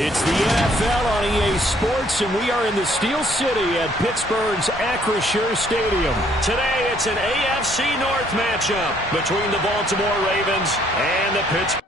It's the NFL on EA Sports, and we are in the Steel City at Pittsburgh's Acrisure Stadium. Today, it's an AFC North matchup between the Baltimore Ravens and the Pittsburgh.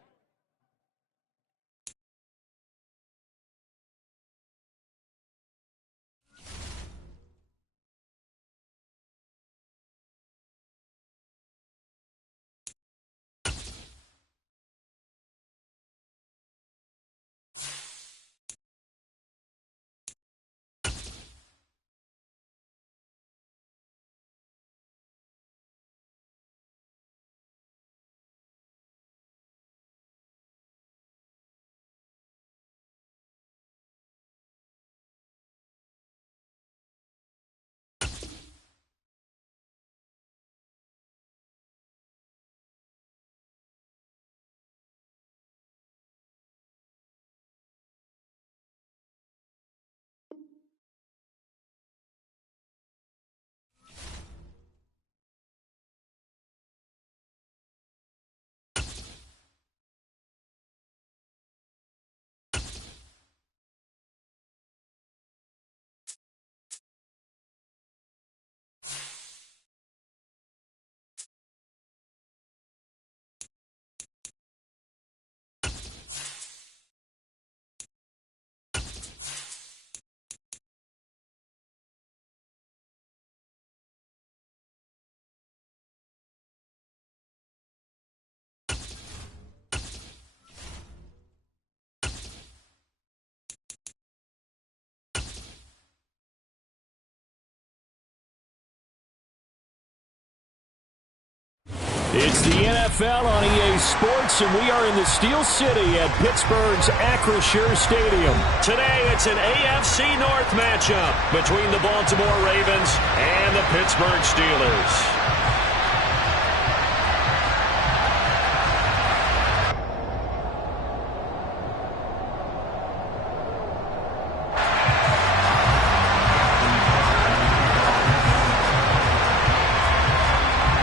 It's the NFL on EA Sports, and we are in the Steel City at Pittsburgh's Acrisure Stadium. Today, it's an AFC North matchup between the Baltimore Ravens and the Pittsburgh Steelers.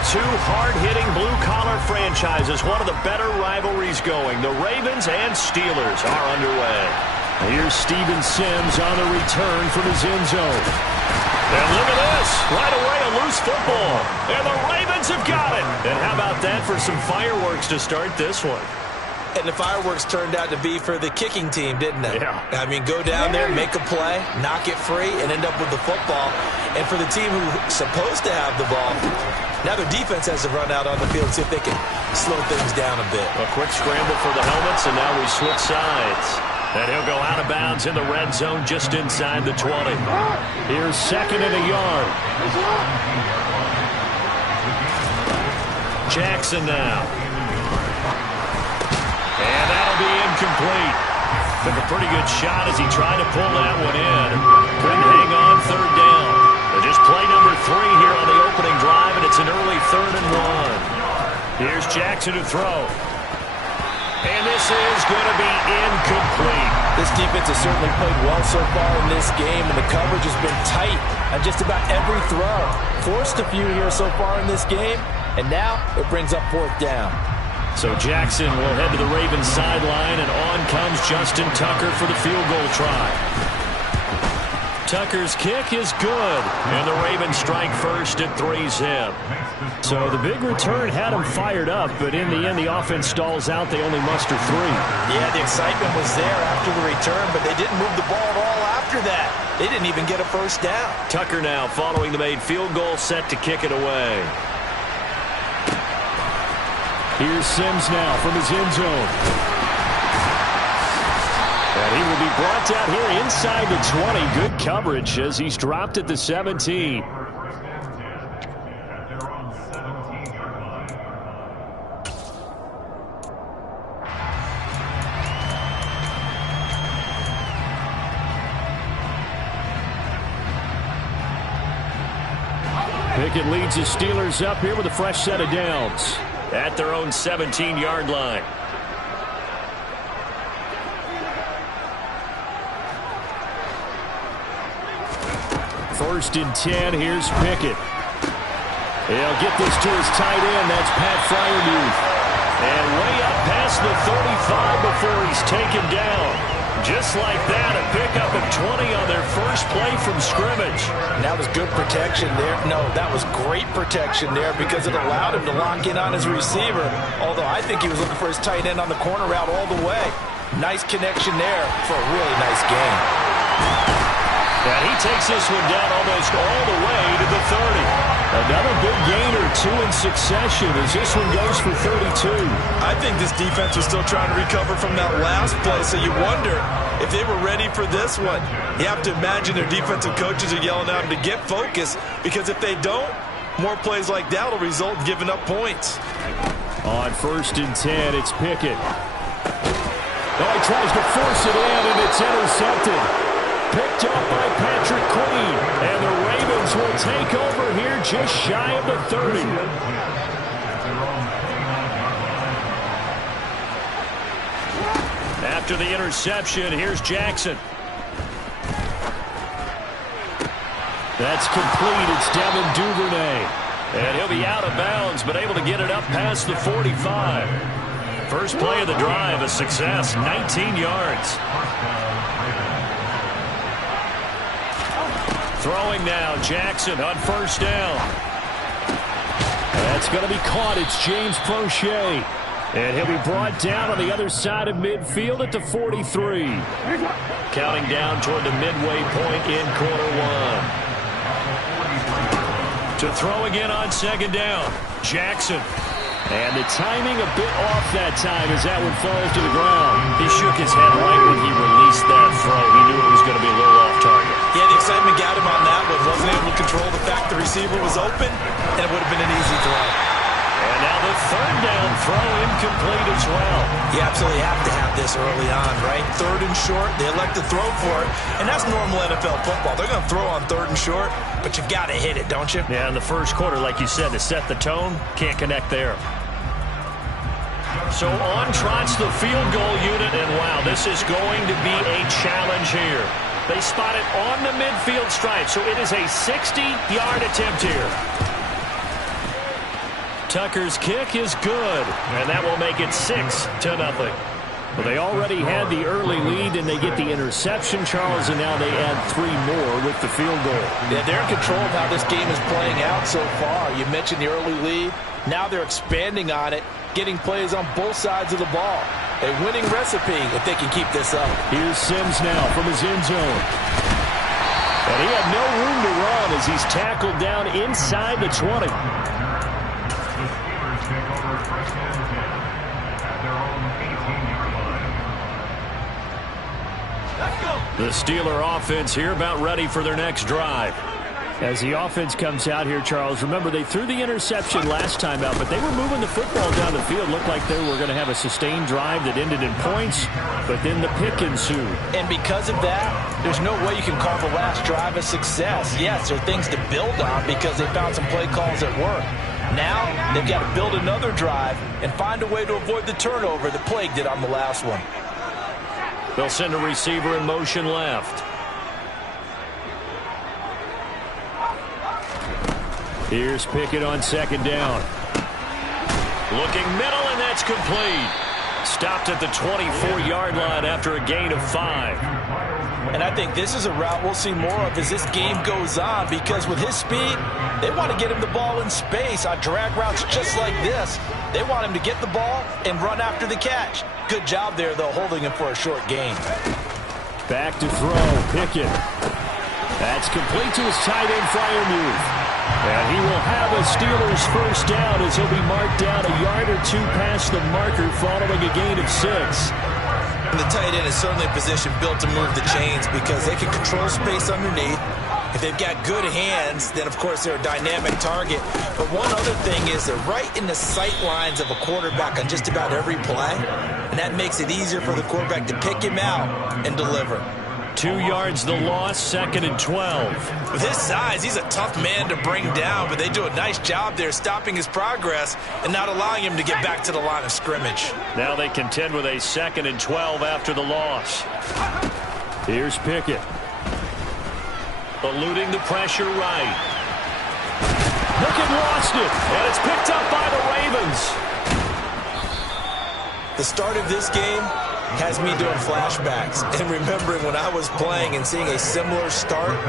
Two hard-hitting blue-collar franchises, one of the better rivalries going. The Ravens and Steelers are underway. Here's Steven Sims on the return from his end zone. And look at this. Right away, a loose football. And the Ravens have got it. And how about that for some fireworks to start this one? And the fireworks turned out to be for the kicking team, didn't they? Yeah. I mean, go down there, make a play, knock it free, and end up with the football. And for the team who's supposed to have the ball, now their defense has to run out on the field, see if they can slow things down a bit. A quick scramble for the helmets, and now we switch sides. And he'll go out of bounds in the red zone just inside the 20. Here's second and a yard. Jackson now. And that'll be incomplete. Took a pretty good shot as he tried to pull that one in. Couldn't hang on third down. Just play number 3 here on the opening drive, and it's an early 3rd and 1. Here's Jackson to throw. And this is going to be incomplete. This defense has certainly played well so far in this game, and the coverage has been tight on just about every throw. Forced a few here so far in this game, and now it brings up 4th down. So Jackson will head to the Ravens sideline, and on comes Justin Tucker for the field goal try. Tucker's kick is good, and the Ravens strike first at 3-zip. So the big return had them fired up, but in the end, the offense stalls out. They only muster 3. Yeah, the excitement was there after the return, but they didn't move the ball at all after that. They didn't even get a first down. Tucker now following the made field goal, set to kick it away. Here's Sims now from his end zone. And he will be brought down here inside the 20. Good coverage as he's dropped at the 17. Pickett leads the Steelers up here with a fresh set of downs. At their own 17-yard line. First and 10, here's Pickett. He'll get this to his tight end. That's Pat Freiermuth. And way up past the 35 before he's taken down. just like that, a pickup of 20 on their first play from scrimmage. And that was good protection there. No, that was great protection there because it allowed him to lock in on his receiver, although I think he was looking for his tight end on the corner route all the way. Nice connection there for a really nice game. And he takes this one down almost all the way to the 30. Another big gain or two in succession as this one goes for 32. I think this defense was still trying to recover from that last play, so you wonder if they were ready for this one. You have to imagine their defensive coaches are yelling at them to get focused, because if they don't, more plays like that will result in giving up points. On 1st and 10, it's Pickett. Oh, he tries to force it in, and it's intercepted. Picked up by Patrick Queen, and the Ravens will take over here just shy of the 30. After the interception, here's Jackson. That's complete. It's Devin Duvernay. And he'll be out of bounds, but able to get it up past the 45. First play of the drive, a success, 19 yards. Throwing now, Jackson on 1st down. That's going to be caught. It's James Prochet. And he'll be brought down on the other side of midfield at the 43. Counting down toward the midway point in quarter one. To throw again on 2nd down, Jackson. And the timing a bit off that time as that one falls to the ground. He shook his head right when he released that throw. He knew it was going to be a little off target. Yeah, the excitement got him on that one. Wasn't able to control the fact the receiver was open, and it would have been an easy throw. And now the 3rd down throw incomplete as well. You absolutely have to have this early on, right? 3rd and short, they elect to throw for it, and that's normal NFL football. They're going to throw on 3rd and short, but you got to hit it, don't you? Yeah, in the first quarter, like you said, to set the tone, can't connect there. So on trots the field goal unit, and wow, this is going to be a challenge here. They spot it on the midfield stripe, so it is a 60-yard attempt here. Tucker's kick is good, and that will make it 6-0. Well, they already had the early lead, and they get the interception, Charles, and now they add 3 more with the field goal. Yeah, they're in control of how this game is playing out so far. You mentioned the early lead. Now they're expanding on it, getting plays on both sides of the ball. A winning recipe if they can keep this up. Here's Sims now from his end zone. And he had no room to run as he's tackled down inside the 20. The Steeler offense here about ready for their next drive. As the offense comes out here, Charles, remember they threw the interception last time out, but they were moving the football down the field. Looked like they were going to have a sustained drive that ended in points, but then the pick ensued. And because of that, there's no way you can call the last drive a success. Yes, there are things to build on because they found some play calls that work. Now, they've got to build another drive and find a way to avoid the turnover that plagued it on the last one. They'll send a receiver in motion left. Here's Pickett on 2nd down. Looking middle, and that's complete. Stopped at the 24-yard line after a gain of 5. And I think this is a route we'll see more of as this game goes on, because with his speed, they want to get him the ball in space on drag routes just like this. They want him to get the ball and run after the catch. Good job there, though, holding him for a short gain. Back to throw, Pickett. That's complete to his tight end Freiermuth. And he will have a Steelers first down as he'll be marked down a yard or 2 past the marker following a gain of 6. And the tight end is certainly a position built to move the chains because they can control space underneath. If they've got good hands, then, of course, they're a dynamic target. But one other thing is they're right in the sight lines of a quarterback on just about every play, and that makes it easier for the quarterback to pick him out and deliver. 2 yards the loss, 2nd and 12. With his size, he's a tough man to bring down, but they do a nice job there stopping his progress and not allowing him to get back to the line of scrimmage. Now they contend with a 2nd and 12 after the loss. Here's Pickett. Eluding the pressure right. Pickett lost it, and it's picked up by the Ravens. The start of this game has me doing flashbacks and remembering when I was playing and seeing a similar start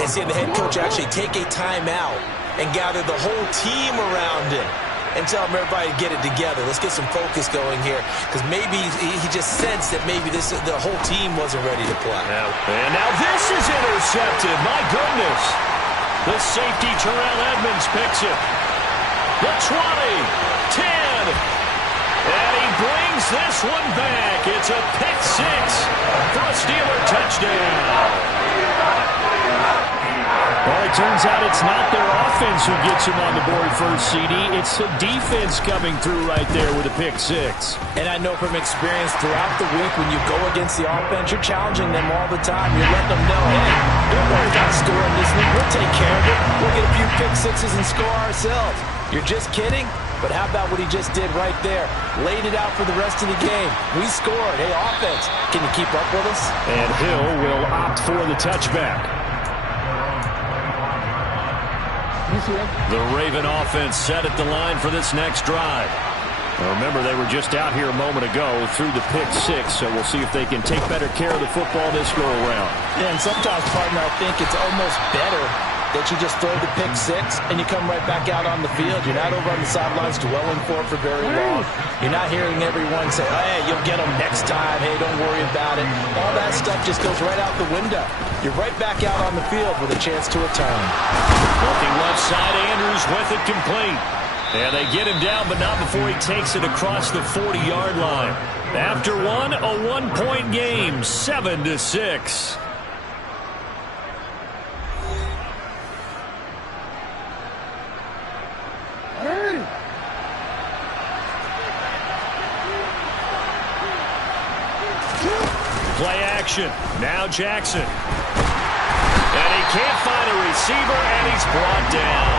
and seeing the head coach actually take a timeout and gather the whole team around him and tell him everybody to get it together. Let's get some focus going here, because maybe he just sensed that maybe the whole team wasn't ready to play. And now this is intercepted. My goodness. The safety, Terrell Edmonds, picks it. The 20, 10, and he brings this one back. It's a pick six for a Steeler touchdown. Well, it turns out it's not their offense who gets him on the board first, CD. It's the defense coming through right there with a pick six. And I know from experience throughout the week, when you go against the offense, you're challenging them all the time. You're letting them know, hey, don't worry about scoring this week. We'll take care of it. We'll get a few pick sixes and score ourselves. You're just kidding? But how about what he just did right there? Laid it out for the rest of the game. We scored. Hey, offense, can you keep up with us? And Hill will opt for the touchback. The Raven offense set at the line for this next drive. Now remember, they were just out here a moment ago through the pick six, so we'll see if they can take better care of the football this go-around. Yeah, and sometimes, partner, I think it's almost better that you just throw the pick six and you come right back out on the field. You're not over on the sidelines dwelling for very long. You're not hearing everyone say, hey, you'll get them next time. Hey, don't worry about it. All that stuff just goes right out the window. You're right back out on the field with a chance to return. Looking left side, Andrews with it complete. And they get him down, but not before he takes it across the 40-yard line. After one, a one-point game, 7-6. Play action. Now Jackson. And he can't find a receiver, and he's brought down.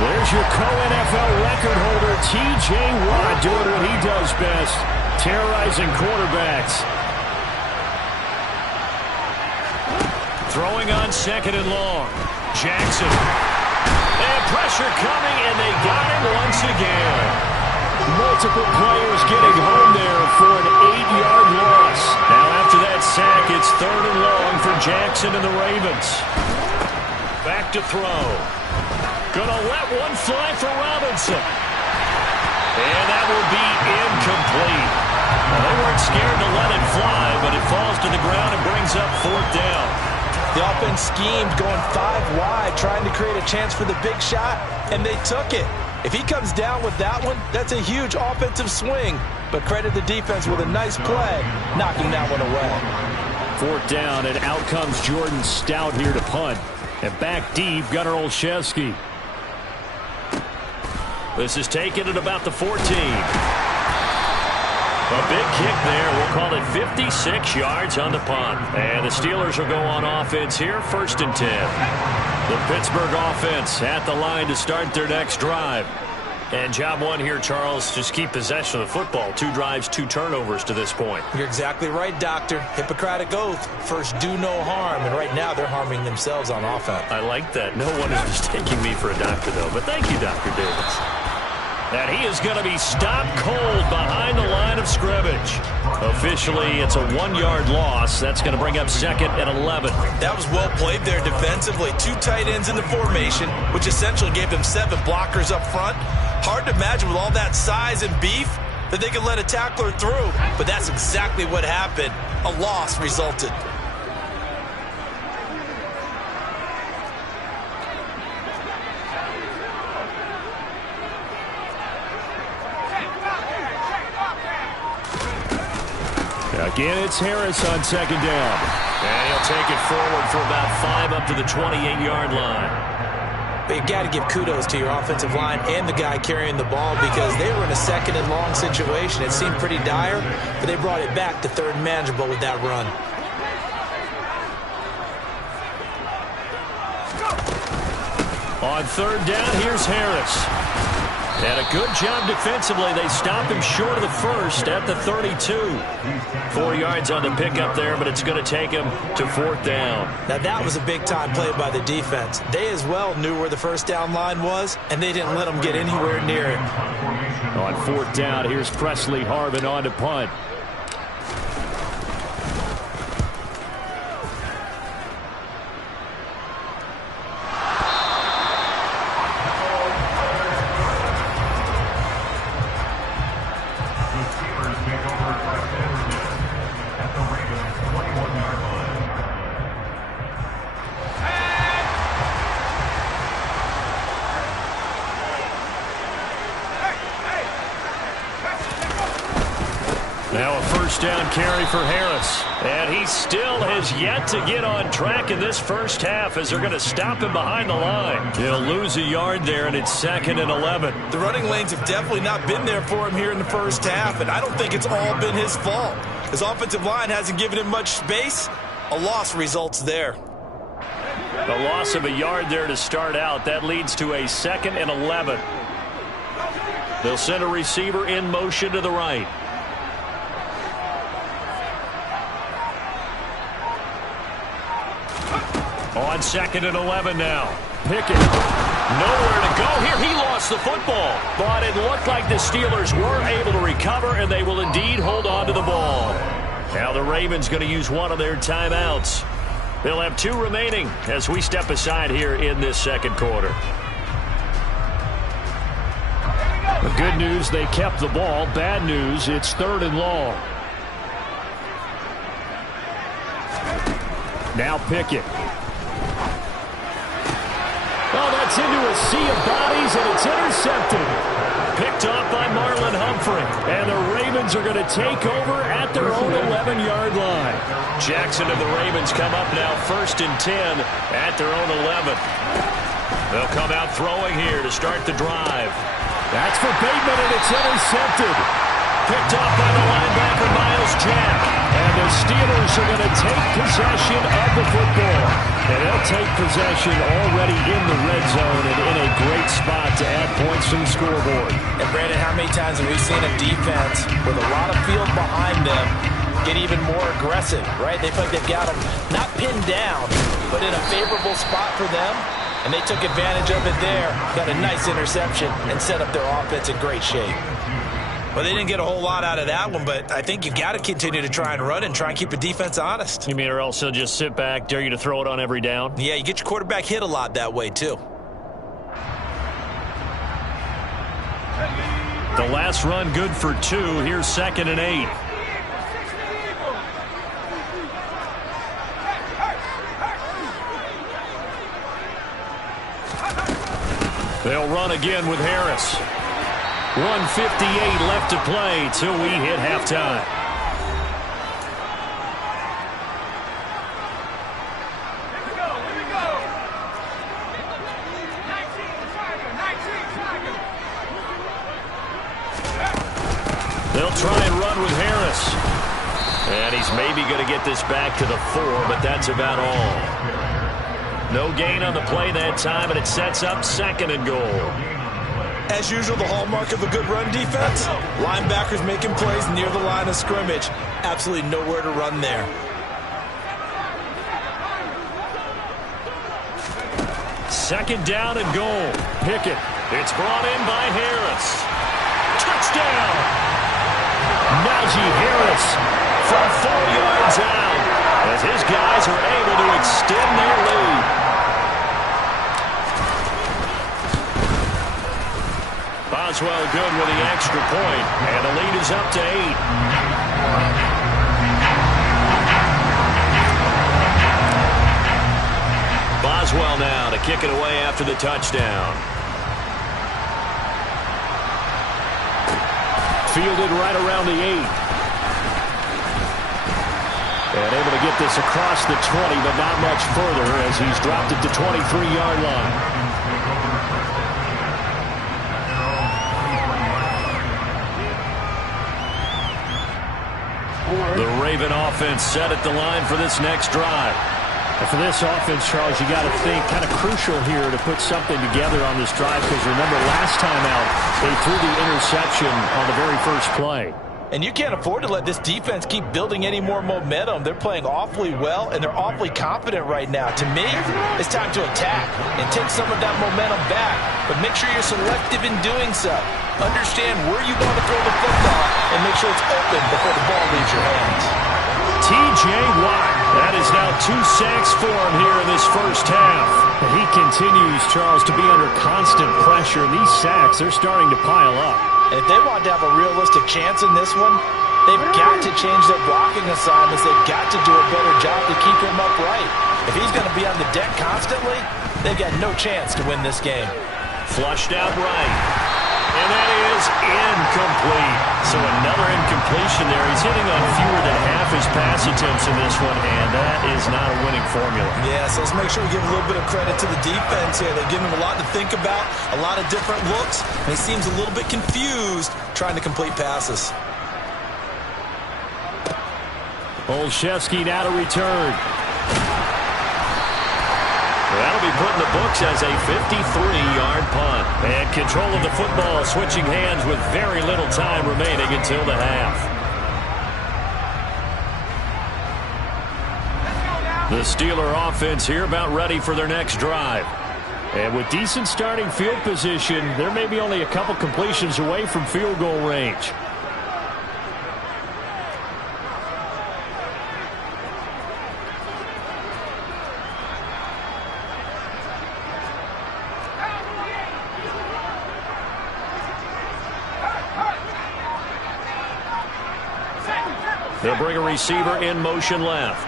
There's your co-NFL record holder, T.J. Watt, doing what he does best, terrorizing quarterbacks. Throwing on second and long. Jackson. And pressure coming, and they got him once again. Multiple players getting home there for an 8-yard loss. Now after that sack, it's third and long for Jackson and the Ravens. Back to throw. Gonna let one fly for Robinson. And that will be incomplete. Well, they weren't scared to let it fly, but it falls to the ground and brings up fourth down. The offense schemed, going 5 wide, trying to create a chance for the big shot, and they took it. If he comes down with that one, that's a huge offensive swing. But credit the defense with a nice play, knocking that one away. Fourth down, and out comes Jordan Stout here to punt. And back deep, Gunnar Olszewski. This is taken at about the 14. A big kick there. We'll call it 56 yards on the punt. And the Steelers will go on offense here, first and 10. The Pittsburgh offense at the line to start their next drive. And job one here, Charles, just keep possession of the football. 2 drives, 2 turnovers to this point. You're exactly right, Doctor. Hippocratic oath. First, do no harm. And right now, they're harming themselves on offense. I like that. No one is mistaking me for a doctor, though. But thank you, Dr. Davis. And he is going to be stopped cold behind the line of scrimmage. Officially, it's a 1-yard loss. That's going to bring up second and 11. That was well played there defensively. 2 tight ends in the formation, which essentially gave them 7 blockers up front. Hard to imagine with all that size and beef that they could let a tackler through. But that's exactly what happened. A loss resulted. Again, it's Harris on second down. And he'll take it forward for about 5 up to the 28-yard line. But you've got to give kudos to your offensive line and the guy carrying the ball, because they were in a second and long situation. It seemed pretty dire, but they brought it back to third and manageable with that run. On third down, here's Harris. And a good job defensively. They stop him short of the first at the 32. 4 yards on the pickup there, but it's going to take him to fourth down. Now that was a big-time play by the defense. They as well knew where the first down line was, and they didn't let them get anywhere near it. On fourth down, here's Presley Harvin on to punt. first down carry for Harris. And he still has yet to get on track in this first half as they're going to stop him behind the line. He'll lose a yard there, and it's 2nd and 11. The running lanes have definitely not been there for him here in the first half, and I don't think it's all been his fault. His offensive line hasn't given him much space. A loss results there. A loss of a yard there to start out. That leads to a 2nd and 11. They'll send a receiver in motion to the right. On 2nd and 11 now. Pickett. Nowhere to go here. He lost the football. But it looked like the Steelers were able to recover, and they will indeed hold on to the ball. Now the Ravens going to use one of their timeouts. They'll have 2 remaining as we step aside here in this second quarter. The good news, they kept the ball. Bad news, it's 3rd and long. Now Pickett. Oh, that's into a sea of bodies, and it's intercepted. Picked off by Marlon Humphrey. And the Ravens are going to take over at their own 11-yard line. Jackson and the Ravens come up now 1st and 10 at their own 11. They'll come out throwing here to start the drive. That's for Bateman, and it's intercepted. Picked off by the linebacker, Miles Jack. And the Steelers are going to take possession of the football. And they'll take possession already in the red zone and in a great spot to add points to the scoreboard. And Brandon, how many times have we seen a defense with a lot of field behind them get even more aggressive, right? They feel like they've got them not pinned down, but in a favorable spot for them. And they took advantage of it there, got a nice interception, and set up their offense in great shape. Well, they didn't get a whole lot out of that one, but I think you've got to continue to try and run and try and keep the defense honest. You mean or else they'll just sit back, dare you to throw it on every down? Yeah, you get your quarterback hit a lot that way, too. The last run good for 2. Here's 2nd and 8. They'll run again with Harris. 1:58 left to play till we hit halftime. They'll try and run with Harris. And he's maybe going to get this back to the 4, but that's about all. No gain on the play that time, and it sets up 2nd and goal. As usual, the hallmark of a good run defense, linebackers making plays near the line of scrimmage. Absolutely nowhere to run there. Second down and goal. Pickett. It's brought in by Harris. Touchdown! Najee Harris from 4 yards out as his guys are able to extend their lead. Boswell good with the extra point, and the lead is up to 8. Boswell now to kick it away after the touchdown. Fielded right around the 8. And able to get this across the 20, but not much further as he's dropped it to 23-yard line. The Raven offense set at the line for this next drive. And for this offense, Charles, you got to think kind of crucial here to put something together on this drive, because remember last time out they threw the interception on the very first play. And you can't afford to let this defense keep building any more momentum. They're playing awfully well, and they're awfully confident right now. To me, it's time to attack and take some of that momentum back. But make sure you're selective in doing so. Understand where you want to throw the football and make sure it's open before the ball leaves your hands. T.J. Watt. That is now 2 sacks for him here in this first half. And he continues, Charles, to be under constant pressure. And these sacks, they're starting to pile up. And if they want to have a realistic chance in this one, they've got to change their blocking assignments. They've got to do a better job to keep him upright. If he's going to be on the deck constantly, they've got no chance to win this game. Flushed out right. And that is incomplete. So another incompletion there. He's hitting on fewer than half his pass attempts in this one, and that is not a winning formula. Yeah, so let's make sure we give a little bit of credit to the defense here. They've given him a lot to think about, a lot of different looks, and he seems a little bit confused trying to complete passes. Olszewski now to return. That'll be put in the books as a 53-yard punt. And control of the football switching hands with very little time remaining until the half. The Steeler offense here about ready for their next drive. And with decent starting field position, there may be only a couple completions away from field goal range. They'll bring a receiver in motion left.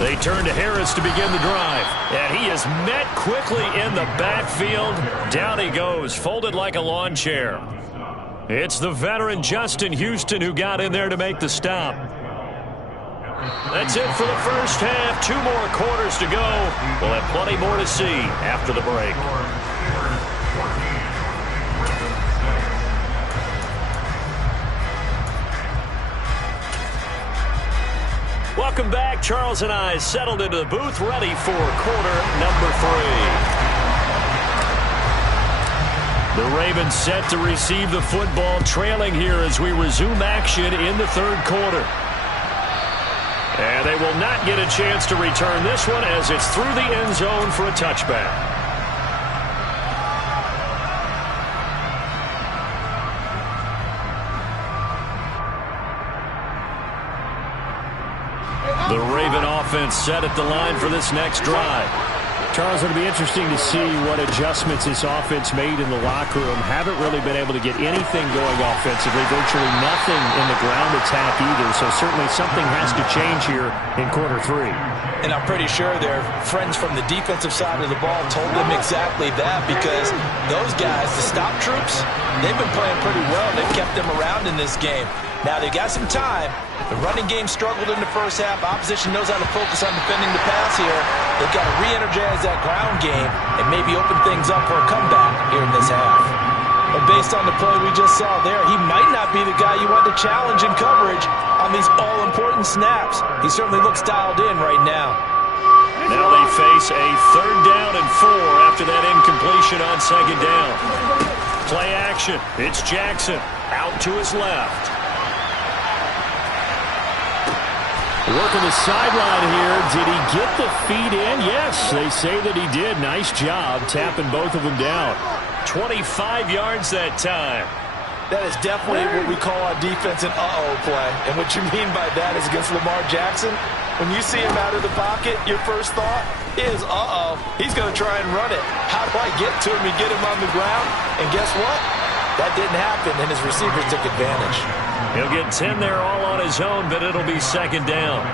They turn to Harris to begin the drive. And he is met quickly in the backfield. Down he goes, folded like a lawn chair. It's the veteran Justin Houston who got in there to make the stop. That's it for the first half. 2 more quarters to go. We'll have plenty more to see after the break. Welcome back. Charles and I settled into the booth, ready for quarter number 3. The Ravens set to receive the football, trailing here as we resume action in the third quarter. And they will not get a chance to return this one as it's through the end zone for a touchback. The Raven offense set at the line for this next drive. Charles, it'll be interesting to see what adjustments this offense made in the locker room. Haven't really been able to get anything going offensively, virtually nothing in the ground attack either, so certainly something has to change here in quarter 3. And I'm pretty sure their friends from the defensive side of the ball told them exactly that, because those guys, the stop troops, they've been playing pretty well. They've kept them around in this game. Now they've got some time. The running game struggled in the first half. Opposition knows how to focus on defending the pass here. They've got to re-energize that ground game and maybe open things up for a comeback here in this half. But based on the play we just saw there, he might not be the guy you want to challenge in coverage on these all-important snaps. He certainly looks dialed in right now. Now they face a 3rd down and 4 after that incompletion on 2nd down. Play action. It's Jackson out to his left. Working the sideline here. Did he get the feet in? Yes, they say that he did. Nice job tapping both of them down. 25 yards that time. That is definitely what we call our defense an uh-oh play. And what you mean by that is against Lamar Jackson, when you see him out of the pocket, your first thought is, uh-oh, he's going to try and run it. How do I get to him and get him on the ground? And guess what? That didn't happen, and his receivers took advantage. He'll get 10 there all on his own, but it'll be 2nd down.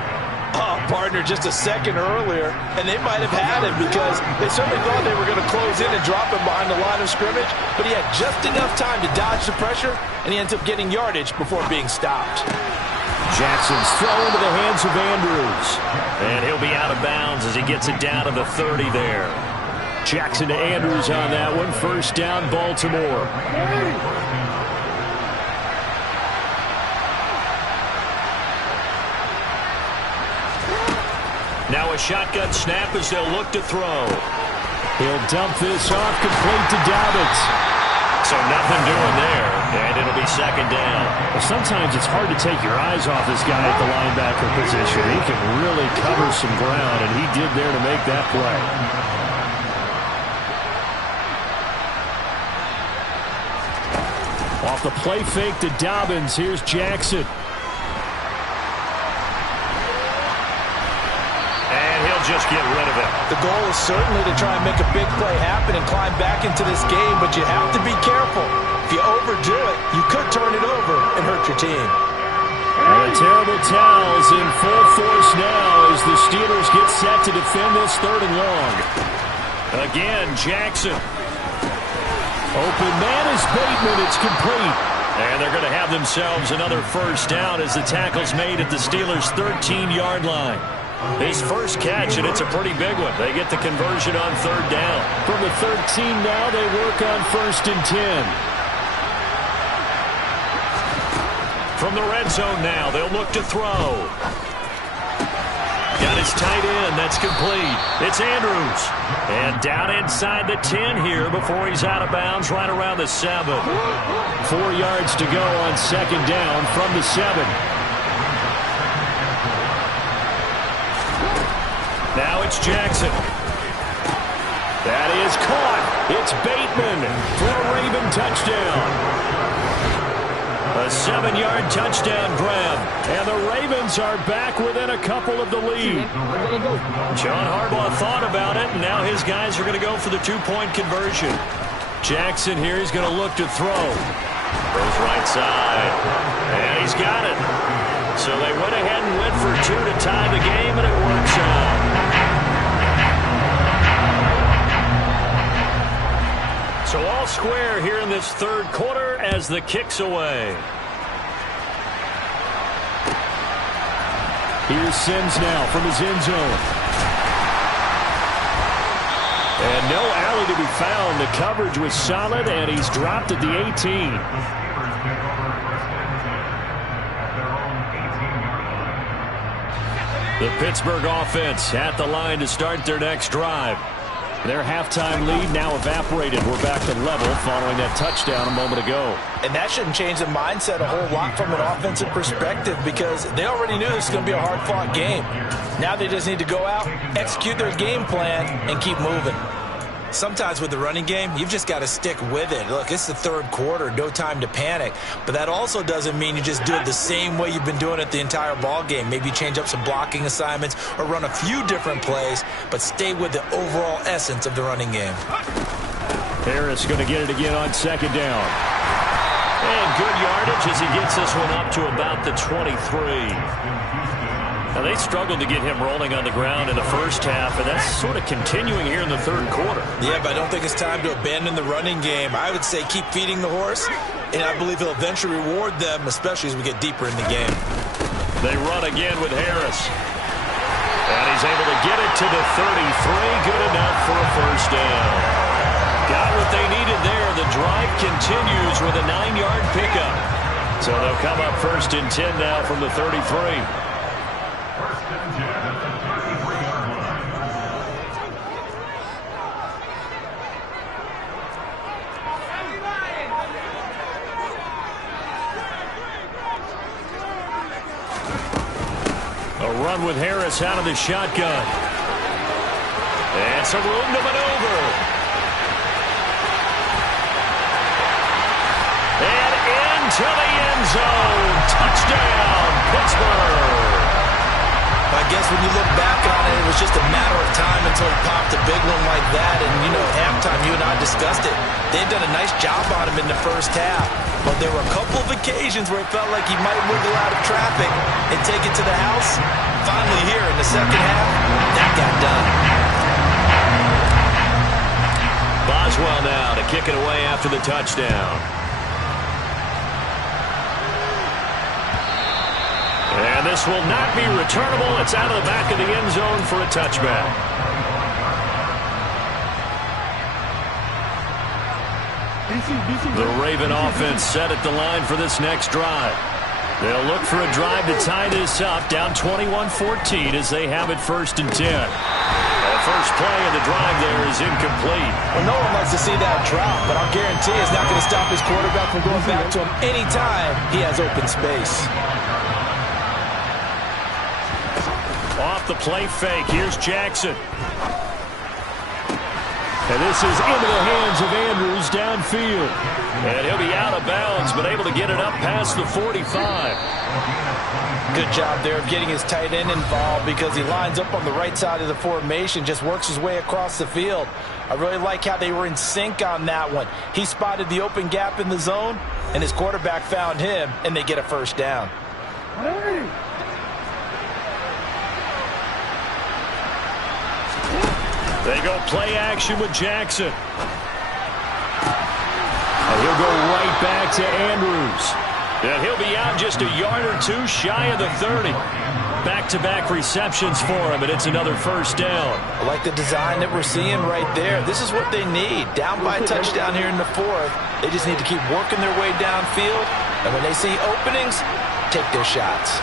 Oh, partner, just a second earlier, and they might have had him because they certainly thought they were going to close in and drop him behind the line of scrimmage, but he had just enough time to dodge the pressure, and he ends up getting yardage before being stopped. Jackson's throw into the hands of Andrews. And he'll be out of bounds as he gets it down to the 30 there. Jackson to Andrews on that one. 1st down, Baltimore. Now a shotgun snap as they'll look to throw. He'll dump this off, complete to Dobbins. So nothing doing there, and it'll be 2nd down. Well, sometimes it's hard to take your eyes off this guy at the linebacker position. He can really cover some ground, and he did there to make that play. Off the play fake to Dobbins, here's Jackson. Just get rid of it. The goal is certainly to try and make a big play happen and climb back into this game, but you have to be careful. If you overdo it, you could turn it over and hurt your team. And a terrible towels in full force now as the Steelers get set to defend this 3rd and long. Again, Jackson. Open man is Bateman. It's complete. And they're going to have themselves another first down as the tackle's made at the Steelers' 13-yard line. His first catch, and it's a pretty big one. They get the conversion on third down. From the 13 now, they work on 1st and 10. From the red zone now, they'll look to throw. Got his tight end. That's complete. It's Andrews. And down inside the 10 here before he's out of bounds right around the 7. 4 yards to go on 2nd down from the 7. Now it's Jackson. That is caught. It's Bateman for a Raven touchdown. A 7-yard touchdown grab. And the Ravens are back within a couple of the lead. John Harbaugh thought about it, and now his guys are going to go for the 2-point conversion. Jackson here is going to look to throw. Goes right side. And he's got it. So they went ahead and went for 2 to tie the game, and it works out. So all square here in this third quarter as the kick's away. Here's Sims now from his end zone. And no alley to be found. The coverage was solid, and he's dropped at the 18. The Pittsburgh offense at the line to start their next drive. Their halftime lead now evaporated. We're back to level following that touchdown a moment ago. And that shouldn't change the mindset a whole lot from an offensive perspective because they already knew this was going to be a hard-fought game. Now they just need to go out, execute their game plan, and keep moving. Sometimes with the running game, you've just got to stick with it. Look, it's the third quarter, no time to panic. But that also doesn't mean you just do it the same way you've been doing it the entire ball game. Maybe change up some blocking assignments or run a few different plays, but stay with the overall essence of the running game. Harris going to get it again on 2nd down. And good yardage as he gets this one up to about the 23. Now, they struggled to get him rolling on the ground in the first half, and that's sort of continuing here in the third quarter. Yeah, but I don't think it's time to abandon the running game. I would say keep feeding the horse, and I believe he'll eventually reward them, especially as we get deeper in the game. They run again with Harris. And he's able to get it to the 33. Good enough for a first down. Got what they needed there. The drive continues with a 9-yard pickup. So they'll come up 1st and 10 now from the 33. A run with Harris out of the shotgun. And some room to maneuver. And into the end zone. Touchdown, Pittsburgh. I guess when you look back on it, it was just a matter of time until he popped a big one like that. And, you know, at halftime, you and I discussed it. They'd done a nice job on him in the first half. But there were a couple of occasions where it felt like he might wiggle out of traffic and take it to the house. Finally here in the second half, that got done. Boswell now to kick it away after the touchdown. And this will not be returnable. It's out of the back of the end zone for a touchback. The Raven offense set at the line for this next drive. They'll look for a drive to tie this up, down 21-14 as they have it 1st and 10. The first play of the drive there is incomplete. Well, no one likes to see that drop, but I'll guarantee it's not going to stop his quarterback from going back to him anytime he has open space. Off the play fake, here's Jackson. And this is into the hands of Andrews downfield. And he'll be out of bounds, but able to get it up past the 45. Good job there of getting his tight end involved because he lines up on the right side of the formation, just works his way across the field. I really like how they were in sync on that one. He spotted the open gap in the zone, and his quarterback found him, and they get a first down. They go play action with Jackson. will go right back to Andrews. And he'll be out just a yard or two shy of the 30. Back-to-back receptions for him, and it's another first down. I like the design that we're seeing right there. This is what they need. Down by a touchdown here in the fourth. They just need to keep working their way downfield. And when they see openings, take their shots.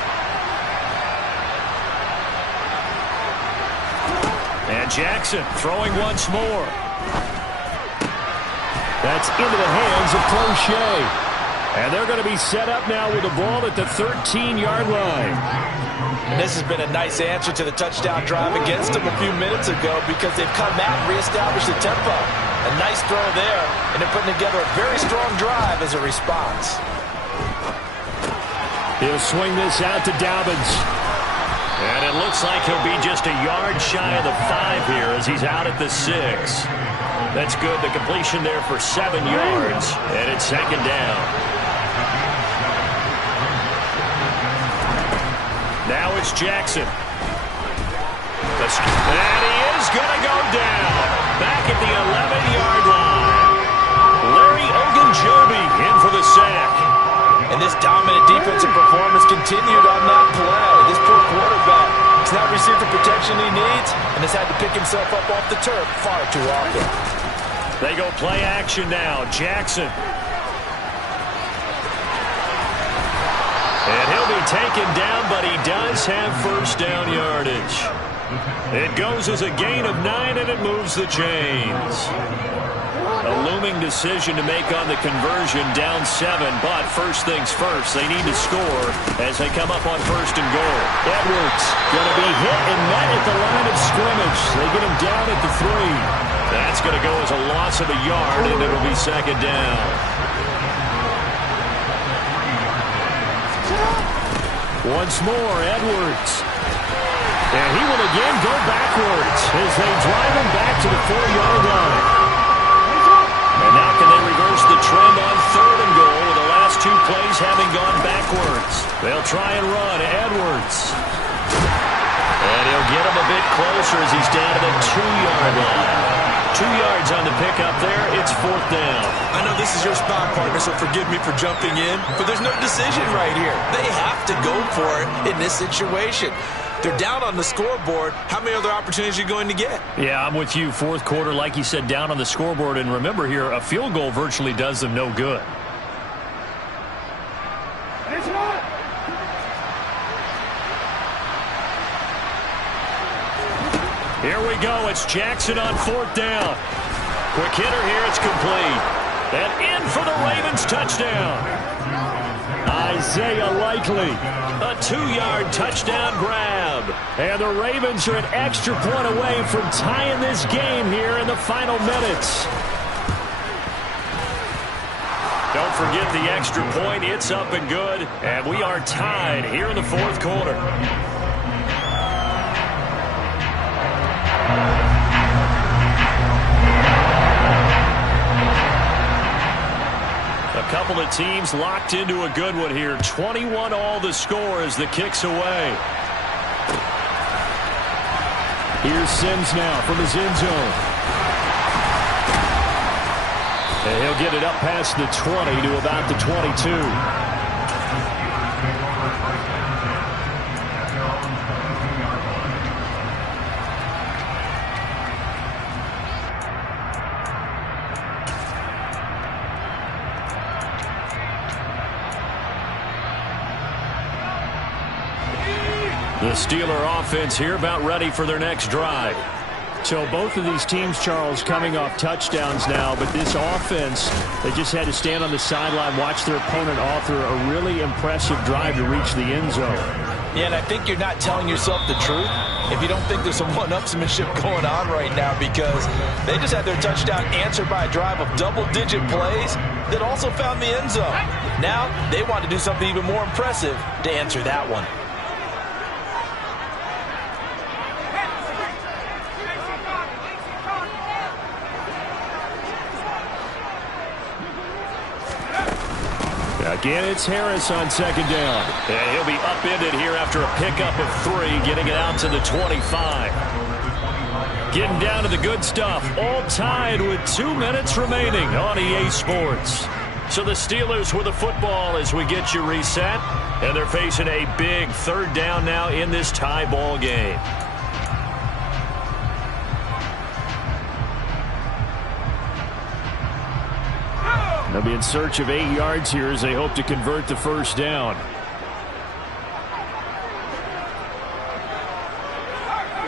And Jackson throwing once more. That's into the hands of Crochet. And they're going to be set up now with the ball at the 13-yard line. And this has been a nice answer to the touchdown drive against them a few minutes ago because they've come out and reestablished the tempo. A nice throw there, and they're putting together a very strong drive as a response. He'll swing this out to Dobbins. And it looks like he'll be just a yard shy of the 5 here as he's out at the 6. That's good. The completion there for 7 yards, and it's second down. Now it's Jackson. And he is going to go down. Back at the 11-yard line. Larry Ogunjobi in for the sack. And this dominant defensive performance continued on that play. This poor quarterback has not received the protection he needs and has had to pick himself up off the turf far too often. They go play action now. Jackson. And he'll be taken down, but he does have first down yardage. It goes as a gain of 9, and it moves the chains. A looming decision to make on the conversion, down 7, but first things first, they need to score as they come up on first and goal. Edwards going to be hit and met at the line of scrimmage. They get him down at the 3. That's going to go as a loss of a yard, and it'll be second down. Once more, Edwards. And he will again go backwards as they drive him back to the 4-yard line. And now can they reverse the trend on third and goal with the last 2 plays having gone backwards? They'll try and run. Edwards. And he'll get him a bit closer as he's down to the 2-yard line. 2 yards on the pickup there. It's fourth down. I know this is your spot, partner, so forgive me for jumping in, but there's no decision right here. They have to go for it in this situation. They're down on the scoreboard. How many other opportunities are you going to get? Yeah, I'm with you. Fourth quarter, like you said, down on the scoreboard. And remember here, a field goal virtually does them no good. Here we go. It's Jackson on fourth down. Quick hitter here. It's complete. And in for the Ravens touchdown. Isaiah Likely. A 2-yard touchdown grab. And the Ravens are an extra point away from tying this game here in the final minutes. Don't forget the extra point. It's up and good. And we are tied here in the fourth quarter. A couple of teams locked into a good one here. 21 all the score as the kick's away. Here's Sims now from his end zone. And he'll get it up past the 20 to about the 22. The Steeler offense here about ready for their next drive. So both of these teams, Charles, coming off touchdowns now, but this offense, they just had to stand on the sideline, watch their opponent author a really impressive drive to reach the end zone. Yeah, and I think you're not telling yourself the truth if you don't think there's some one-upsmanship going on right now, because they just had their touchdown answered by a drive of double-digit plays that also found the end zone. Now they want to do something even more impressive to answer that one. Again, it's Harris on second down. And he'll be upended here after a pickup of 3, getting it out to the 25. Getting down to the good stuff. All tied with 2 minutes remaining on EA Sports. So the Steelers with the football as we get you reset. And they're facing a big third down now in this tie ball game. They'll be in search of 8 yards here as they hope to convert the first down.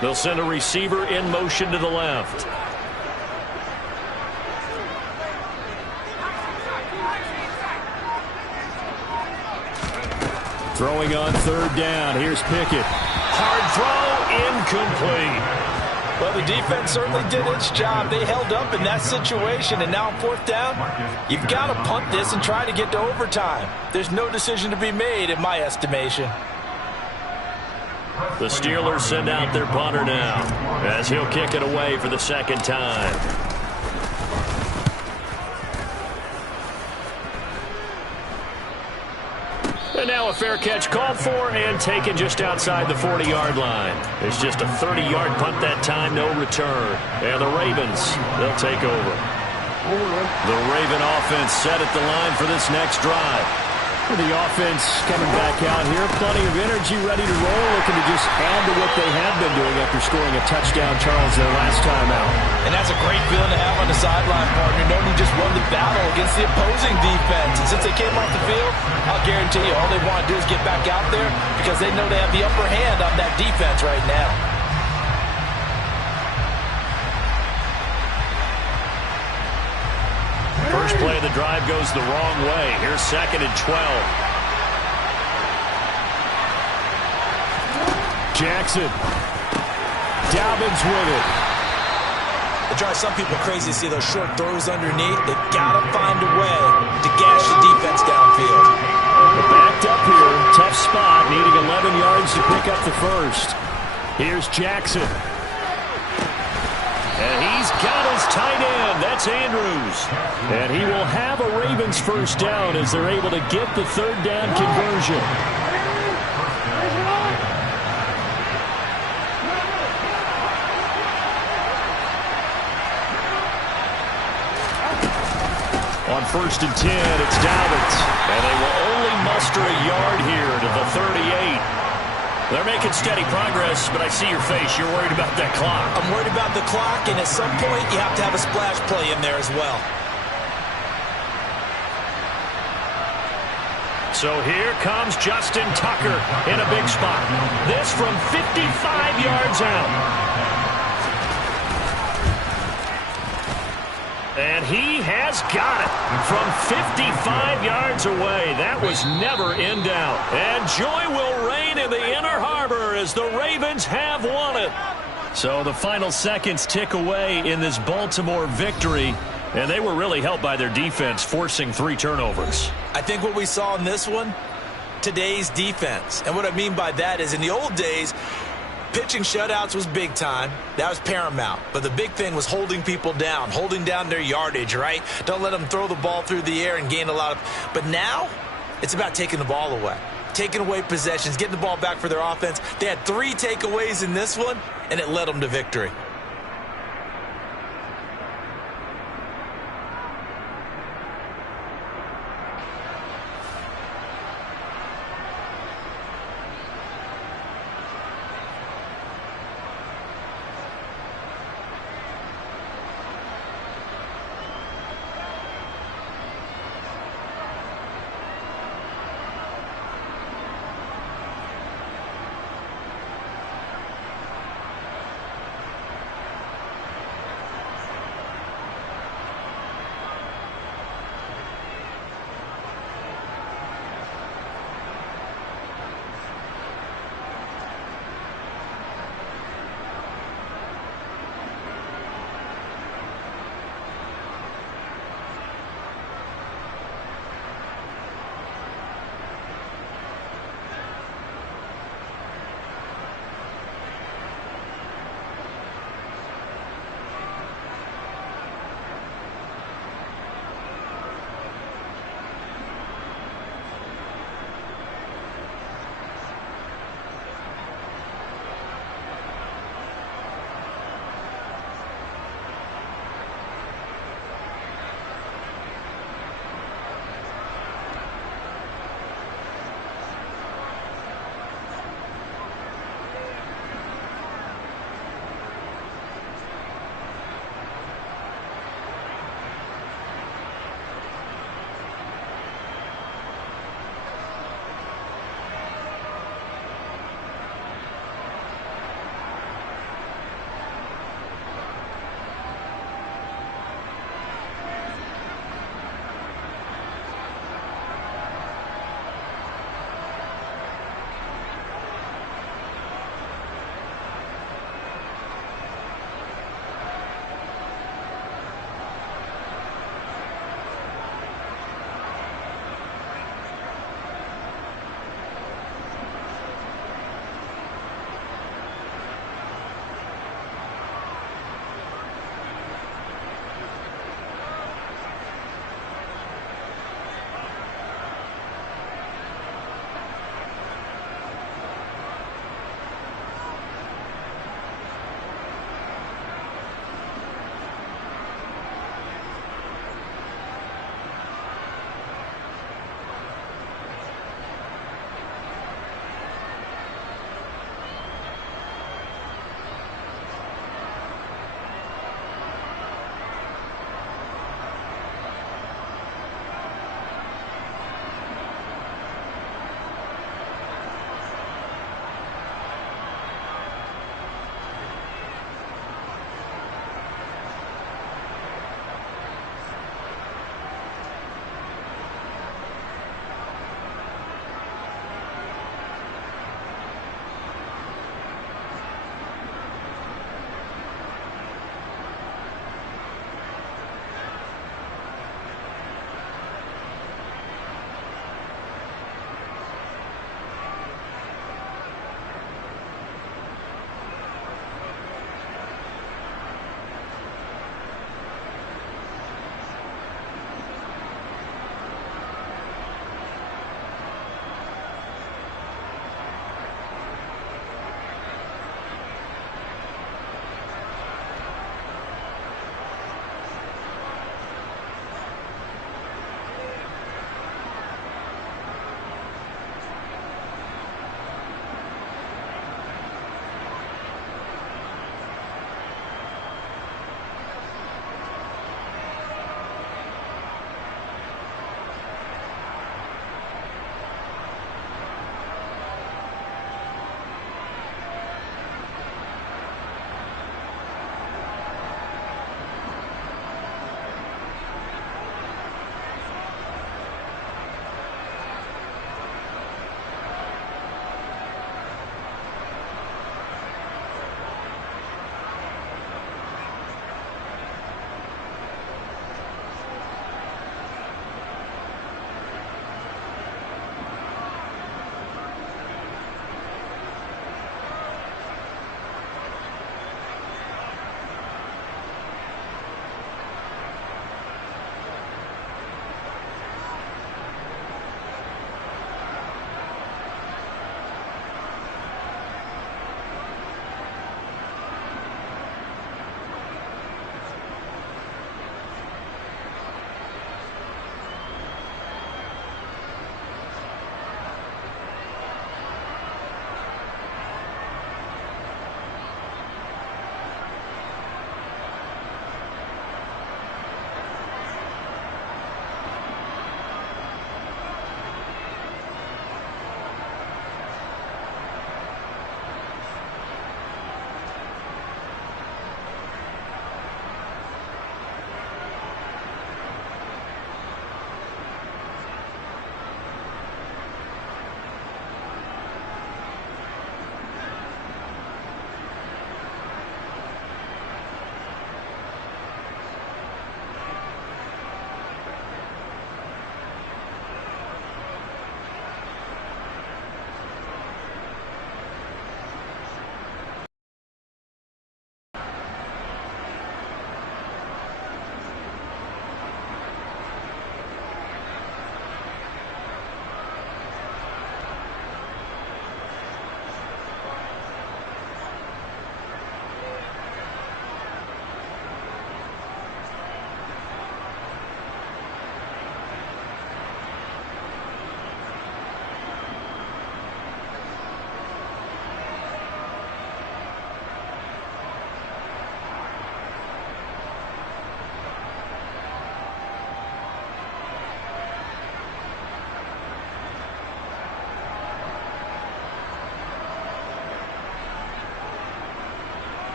They'll send a receiver in motion to the left. Throwing on third down. Here's Pickett. Hard throw, incomplete. Well, the defense certainly did its job. They held up in that situation, and now on fourth down, you've got to punt this and try to get to overtime. There's no decision to be made in my estimation. The Steelers send out their punter now as he'll kick it away for the second time. And now a fair catch called for and taken just outside the 40-yard line. It's just a 30-yard punt that time, no return. And the Ravens, they'll take over. The Raven offense set at the line for this next drive. The offense coming back out here. Plenty of energy, ready to roll, looking to just add to what they have been doing after scoring a touchdown, Charles, their last time out. And that's a great feeling to have on the sideline, partner, knowing you just won the battle against the opposing defense. And since they came off the field, I'll guarantee you all they want to do is get back out there because they know they have the upper hand on that defense right now. First play of the drive goes the wrong way. Here's 2nd and 12. Jackson. Dobbins with it. It drives some people crazy to see those short throws underneath. They got to find a way to gash the defense downfield. They're backed up here. Tough spot. Needing 11 yards to pick up the first. Here's Jackson. And he's got his tight end. That's Andrews. And he will have a Ravens first down as they're able to get the third down conversion. On 1st and 10, it's Dobbins. And they will only muster a yard here to the 38. They're making steady progress, but I see your face. You're worried about that clock. I'm worried about the clock, and at some point, you have to have a splash play in there as well. So here comes Justin Tucker in a big spot. This from 55 yards out. And he has got it from 55 yards away. That was never in doubt. And joy will reign in the Inner Harbor as the Ravens have won it. So the final seconds tick away in this Baltimore victory. And they were really helped by their defense, forcing 3 turnovers. I think what we saw in this one, today's defense. And what I mean by that is in the old days, pitching shutouts was big time. That was paramount. But the big thing was holding people down, holding down their yardage, right? Don't let them throw the ball through the air and gain a lot of... But now, it's about taking the ball away. Taking away possessions, getting the ball back for their offense. They had 3 takeaways in this one, and it led them to victory.